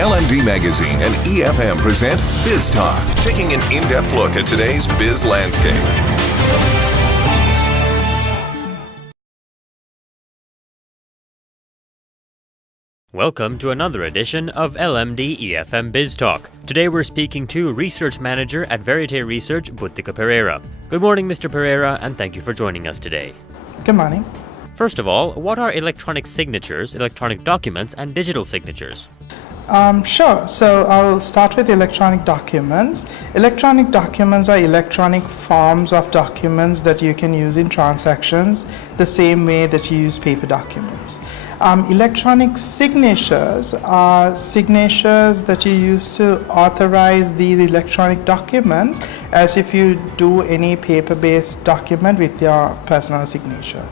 LMD Magazine and EFM present Biz Talk, taking an in-depth look at today's biz landscape. Welcome to another edition of LMD-E FM Biz Talk. Today we're speaking to Research Manager at Verite Research, Buddhika Perera. Good morning, Mr. Perera, and thank you for joining us today. Good morning. First of all, what are electronic signatures, electronic documents, and digital signatures? Sure. So I'll start with electronic documents. Electronic documents are electronic forms of documents that you can use in transactions the same way that you use paper documents. Electronic signatures are signatures that you use to authorize these electronic documents as if you do any paper-based document with your personal signature.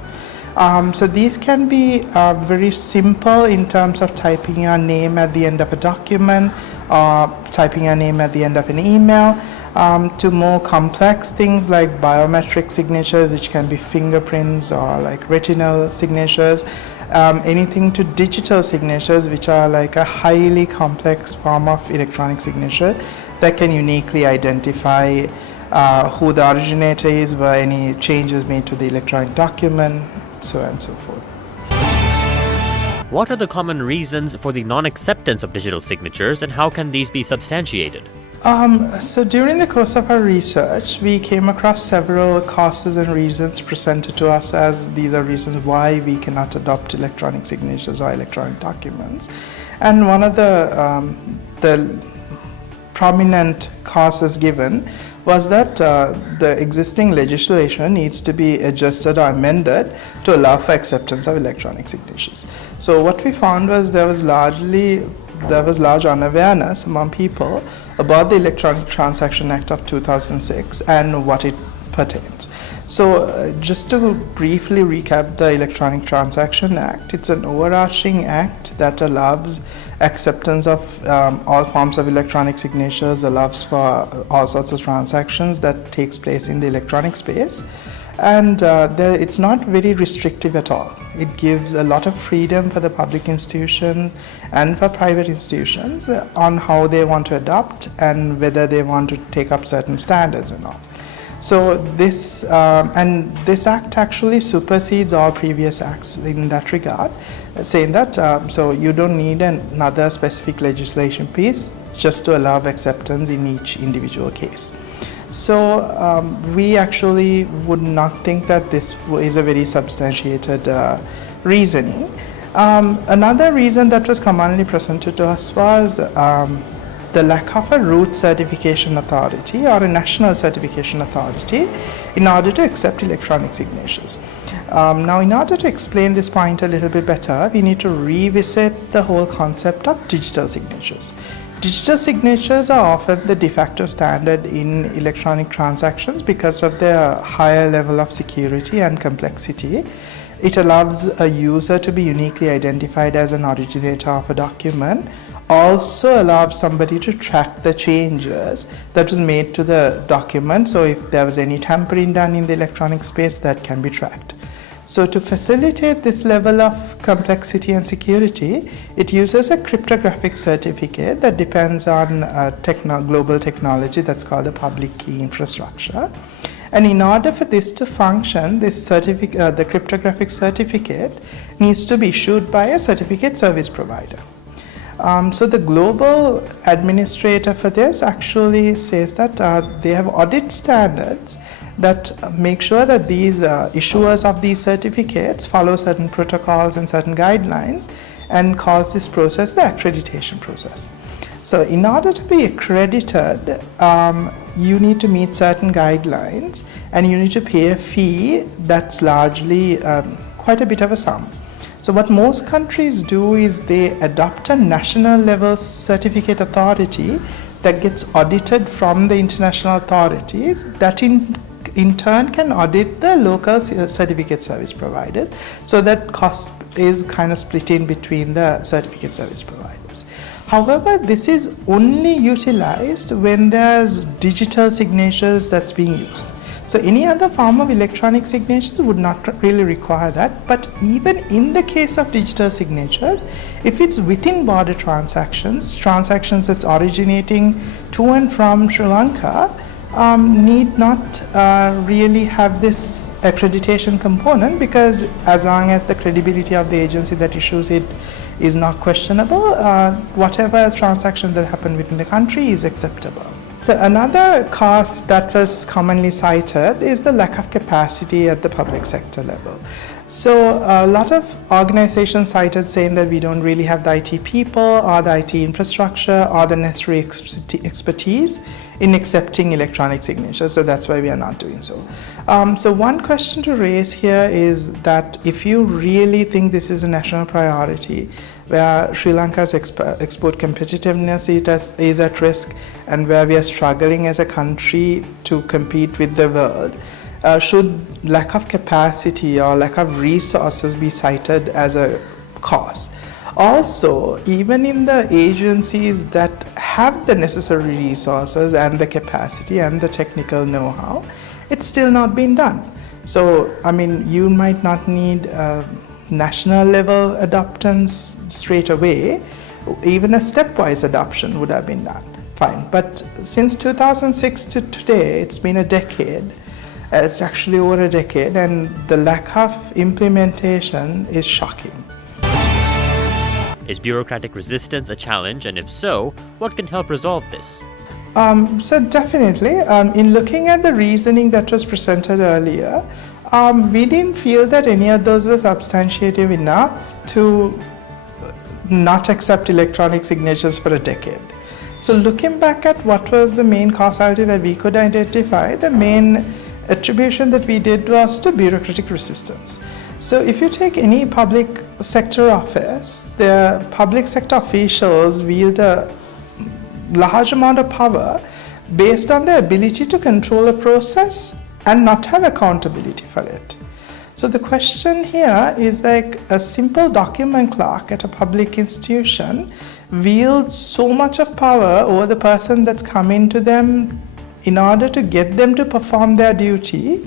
So these can be very simple in terms of typing your name at the end of a document or typing your name at the end of an email, to more complex things like biometric signatures, which can be fingerprints or like retinal signatures, anything to digital signatures, which are like a highly complex form of electronic signature that can uniquely identify who the originator is, were any changes made to the electronic document, so on and so forth. What are the common reasons for the non-acceptance of digital signatures, and how can these be substantiated? So during the course of our research, we came across several causes and reasons presented to us as these are reasons why we cannot adopt electronic signatures or electronic documents. And one of the prominent causes given was that the existing legislation needs to be adjusted or amended to allow for acceptance of electronic signatures. So what we found was there was large unawareness among people about the Electronic Transaction Act of 2006 and what it pertains. So just to briefly recap the Electronic Transaction Act, it's an overarching act that allows acceptance of all forms of electronic signatures, allows for all sorts of transactions that takes place in the electronic space, and it's not very restrictive at all. It gives a lot of freedom for the public institution and for private institutions on how they want to adopt and whether they want to take up certain standards or not. So this act actually supersedes all previous acts in that regard, saying that so you don't need another specific legislation piece just to allow acceptance in each individual case. So we actually would not think that this is a very substantiated reasoning. Another reason that was commonly presented to us was the lack of a root certification authority or a national certification authority in order to accept electronic signatures. Now, in order to explain this point a little bit better, we need to revisit the whole concept of digital signatures. Digital signatures are often the de facto standard in electronic transactions because of their higher level of security and complexity. It allows a user to be uniquely identified as an originator of a document, also allows somebody to track the changes that was made to the document. So if there was any tampering done in the electronic space, that can be tracked. So to facilitate this level of complexity and security, it uses a cryptographic certificate that depends on global technology that's called a public key infrastructure. And in order for this to function, this the cryptographic certificate needs to be issued by a certificate service provider. So the global administrator for this actually says that they have audit standards that make sure that these issuers of these certificates follow certain protocols and certain guidelines, and calls this process the accreditation process. So in order to be accredited, you need to meet certain guidelines and you need to pay a fee that's largely quite a bit of a sum. So what most countries do is they adopt a national level certificate authority that gets audited from the international authorities that in turn can audit the local certificate service providers. So that cost is kind of split in between the certificate service providers. However, this is only utilized when there's digital signatures that's being used. So any other form of electronic signatures would not really require that. But even in the case of digital signatures, if it's within border transactions that's originating to and from Sri Lanka, need not really have this accreditation component, because as long as the credibility of the agency that issues it is not questionable, whatever transactions that happen within the country is acceptable. So another cost that was commonly cited is the lack of capacity at the public sector level. So a lot of organizations cited saying that we don't really have the IT people or the IT infrastructure or the necessary expertise in accepting electronic signatures, so that's why we are not doing so. So one question to raise here is that if you really think this is a national priority, where Sri Lanka's export competitiveness is at risk and where we are struggling as a country to compete with the world, should lack of capacity or lack of resources be cited as a cause? Also, even in the agencies that have the necessary resources and the capacity and the technical know-how, it's still not been done. So, I mean, you might not need national level adoptance straight away. Even a stepwise adoption would have been done. Fine. But since 2006 to today, it's been a decade. It's actually over a decade, and the lack of implementation is shocking. Is bureaucratic resistance a challenge, and if so, what can help resolve this? So definitely, in looking at the reasoning that was presented earlier, we didn't feel that any of those were substantiative enough to not accept electronic signatures for a decade. So looking back at what was the main causality that we could identify, the main attribution that we did was to bureaucratic resistance. So if you take any public sector office, the public sector officials wield a large amount of power based on their ability to control a process and not have accountability for it. So the question here is, like, a simple document clerk at a public institution wields so much of power over the person that's coming to them in order to get them to perform their duty,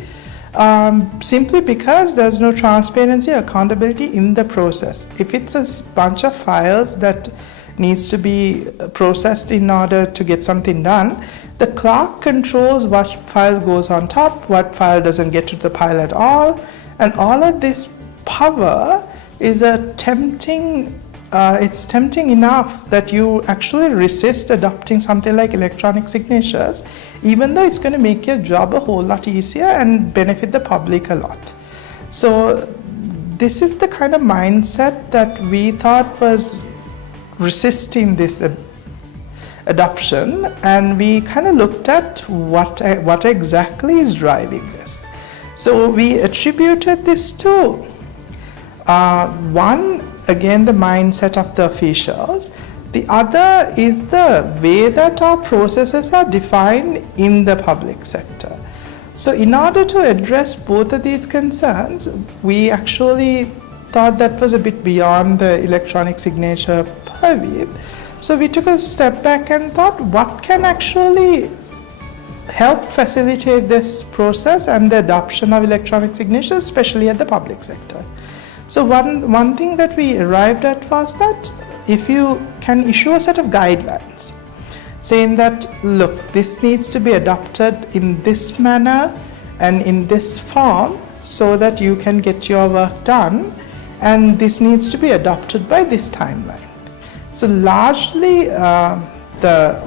simply because there's no transparency or accountability in the process. If it's a bunch of files that needs to be processed in order to get something done, the clerk controls what file goes on top, what file doesn't get to the pile at all, and all of this power is it's tempting enough that you actually resist adopting something like electronic signatures, even though it's going to make your job a whole lot easier and benefit the public a lot. So this is the kind of mindset that we thought was resisting this adoption, and we kind of looked at what exactly is driving this. So we attributed this to one, again, the mindset of the officials. The other is the way that our processes are defined in the public sector. So in order to address both of these concerns, we actually thought that was a bit beyond the electronic signature purview. So we took a step back and thought, what can actually help facilitate this process and the adoption of electronic signatures, especially at the public sector? So one thing that we arrived at was that if you can issue a set of guidelines saying that, look, this needs to be adopted in this manner and in this form so that you can get your work done, and this needs to be adopted by this timeline. So largely the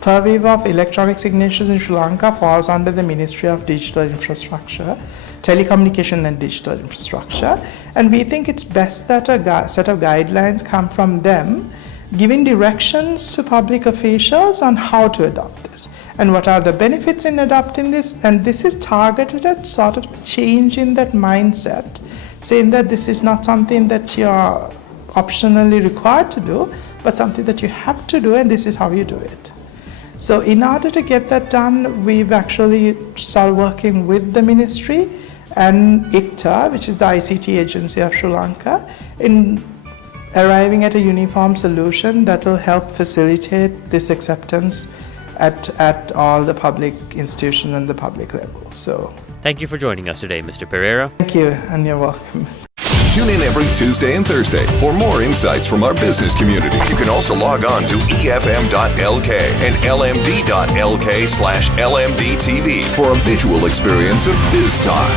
purview of electronic signatures in Sri Lanka falls under the Ministry of Digital Infrastructure, Telecommunication and Digital Infrastructure, and we think it's best that a set of guidelines come from them, giving directions to public officials on how to adopt this and what are the benefits in adopting this. And this is targeted at sort of changing that mindset, saying that this is not something that you're optionally required to do, but something that you have to do, and this is how you do it. So in order to get that done, we've actually started working with the ministry and ICTA, which is the ICT agency of Sri Lanka, in arriving at a uniform solution that will help facilitate this acceptance at all the public institutions and the public level. So Thank you for joining us today, Mr. Perera. thank you, and you're welcome. Tune in every Tuesday and Thursday for more insights from our business community. You can also log on to efm.lk and lmd.lk/lmdtv for a visual experience of Biz Talk.